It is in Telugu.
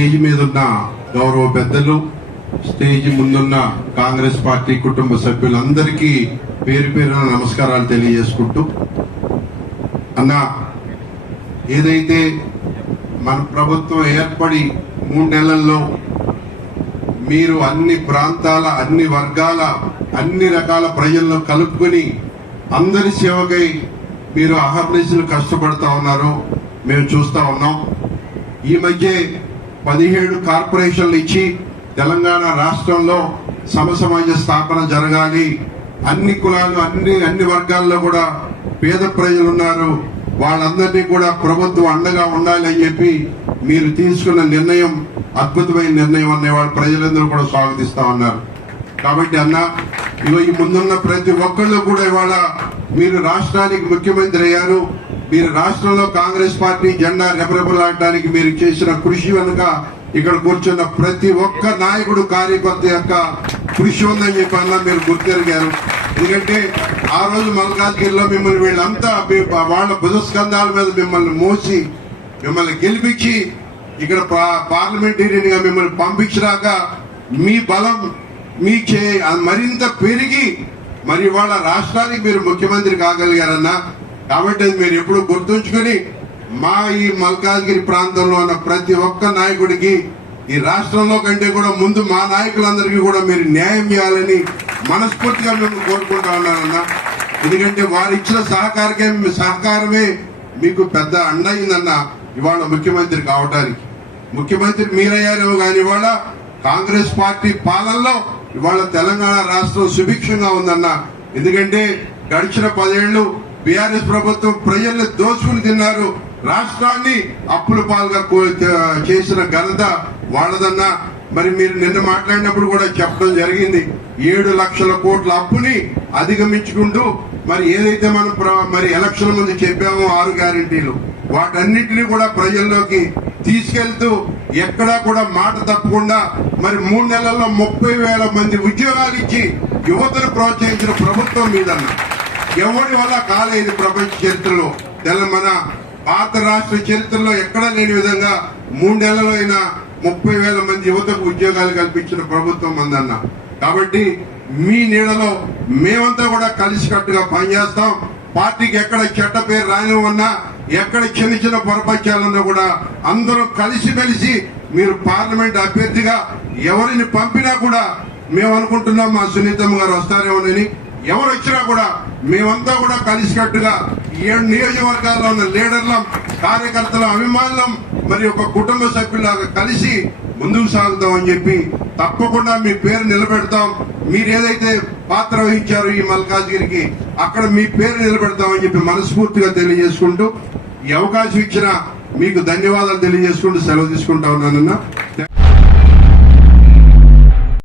స్టేజ్ మీద ఉన్న గౌరవ పెద్దలు స్టేజ్ ముందున్న కాంగ్రెస్ పార్టీ కుటుంబ సభ్యులందరికీ పేరు పేరున నమస్కారాలు తెలియజేసుకుంటూ అన్న ఏదైతే మన ప్రభుత్వం ఏర్పడి మూడు నెలల్లో మీరు అన్ని ప్రాంతాల అన్ని వర్గాల అన్ని రకాల ప్రజలను కలుపుకొని అందరి సేవకై మీరు అహర్నిశలు కష్టపడతా ఉన్నారు మేము చూస్తా ఉన్నాం. ఈ మధ్య పదిహేడు కార్పొరేషన్లు ఇచ్చి తెలంగాణ రాష్ట్రంలో సమసమాజ స్థాపన జరగాలి. అన్ని కులాలు అన్ని అన్ని వర్గాల్లో కూడా పేద ప్రజలు ఉన్నారు. వాళ్ళందరినీ కూడా ప్రభుత్వం అండగా ఉండాలి అని చెప్పి మీరు తీసుకున్న నిర్ణయం అద్భుతమైన నిర్ణయం అనేవాళ్ళు ప్రజలందరూ కూడా స్వాగతిస్తా ఉన్నారు. కాబట్టి అన్న ఇవ ఈ ముందున్న ప్రతి ఒక్కళ్ళు కూడా ఇవాళ మీరు రాష్ట్రానికి ముఖ్యమంత్రి అయ్యారు. మీరు రాష్ట్రంలో కాంగ్రెస్ పార్టీ జెండా రెపరెపలాడటానికి మీరు చేసిన కృషి వెనుక ఇక్కడ కూర్చున్న ప్రతి ఒక్క నాయకుడు కార్యకర్త యొక్క కృషి ఉందని చెప్పి అన్న మీరు గుర్తెరిగారు. ఎందుకంటే ఆ రోజు మల్కాజ్గిరిలో మిమ్మల్ని వీళ్ళంతా వాళ్ళ బుధస్కంధాల మీద మిమ్మల్ని మోసి మిమ్మల్ని గెలిపించి ఇక్కడ పా- మిమ్మల్ని పంపించినాక మీ బలం మీ చే మరింత పెరిగి మరి వాళ్ళ రాష్ట్రానికి మీరు ముఖ్యమంత్రి కాగలిగారన్నా కాబట్టి అది మీరు ఎప్పుడు గుర్తుంచుకొని మా ఈ మల్కాజ్గిరి ప్రాంతంలో ఉన్న ప్రతి ఒక్క నాయకుడికి ఈ రాష్ట్రంలో కంటే కూడా ముందు మా నాయకులందరికీ కూడా మీరు న్యాయం చేయాలని మనస్ఫూర్తిగా మేము కోరుకుంటా ఉన్నానన్నా ఎందుకంటే వారు ఇచ్చిన సహకారకే సహకారమే మీకు పెద్ద అండ అయిందన్న ఇవాళ ముఖ్యమంత్రి కావడానికి ముఖ్యమంత్రి మీరయ్యారేమో కానీ ఇవాళ కాంగ్రెస్ పార్టీ పాలనలో ఇవాళ తెలంగాణ రాష్ట్రం సుభిక్షంగా ఉందన్న. ఎందుకంటే గడిచిన పదేళ్ళు బీఆర్ఎస్ ప్రభుత్వం ప్రజల్ని దోచుకుని తిన్నారు. రాష్ట్రాన్ని అప్పుల పాలుగా చేసిన ఘనత వాళ్ళదన్నా. మరి మీరు నిన్న మాట్లాడినప్పుడు కూడా చెప్పడం జరిగింది. ఏడు లక్షల కోట్ల అప్పుని అధిగమించుకుంటూ మరి ఏదైతే మనం మరి ఎలక్షన్ ముందు చెప్పామో ఆరు గ్యారంటీలు వాటన్నిటిని కూడా ప్రజల్లోకి తీసుకెళ్తూ ఎక్కడా కూడా మాట తప్పకుండా మరి మూడు నెలల్లో ముప్పై వేల మంది ఉద్యోగాలు ఇచ్చి యువతను ప్రోత్సహించిన ప్రభుత్వం మీదన్నా. ఎవరి వల్ల కాలేదు ప్రపంచ చరిత్రలో? తెలంగాణ భారత రాష్ట్ర చరిత్రలో ఎక్కడా లేని విధంగా మూడు నెలలు అయినా ముప్పై వేల మంది యువతకు ఉద్యోగాలు కల్పించిన ప్రభుత్వం అందన్న కాబట్టి మీ నీడలో మేమంతా కూడా కలిసికట్టుగా పనిచేస్తాం. పార్టీకి ఎక్కడ చెట్ట పేరు రానివన్నా ఎక్కడ చిన్న చిన్న పొరపచ్చాలన్నా కూడా అందరూ కలిసిమెలిసి మీరు పార్లమెంట్ అభ్యర్థిగా ఎవరిని పంపినా కూడా మేము అనుకుంటున్నాం మా సునీతమ్మ గారు వస్తారేమోనని. ఎవరు వచ్చినా కూడా మేమంతా కూడా కలిసికట్టుగా ఏడు నియోజకవర్గాల్లో ఉన్న లీడర్లం కార్యకర్తల అభిమానులం మరి ఒక కుటుంబ సభ్యులాగా కలిసి ముందుకు సాగుతాం అని చెప్పి తప్పకుండా మీ పేరు నిలబెడతాం. మీరు ఏదైతే పాత్ర వహించారో ఈ మల్కాజ్గిరికి అక్కడ మీ పేరు నిలబెడతామని చెప్పి మనస్ఫూర్తిగా తెలియజేసుకుంటూ ఈ అవకాశం ఇచ్చిన మీకు ధన్యవాదాలు తెలియజేసుకుంటూ సెలవు తీసుకుంటా ఉన్నానన్నా.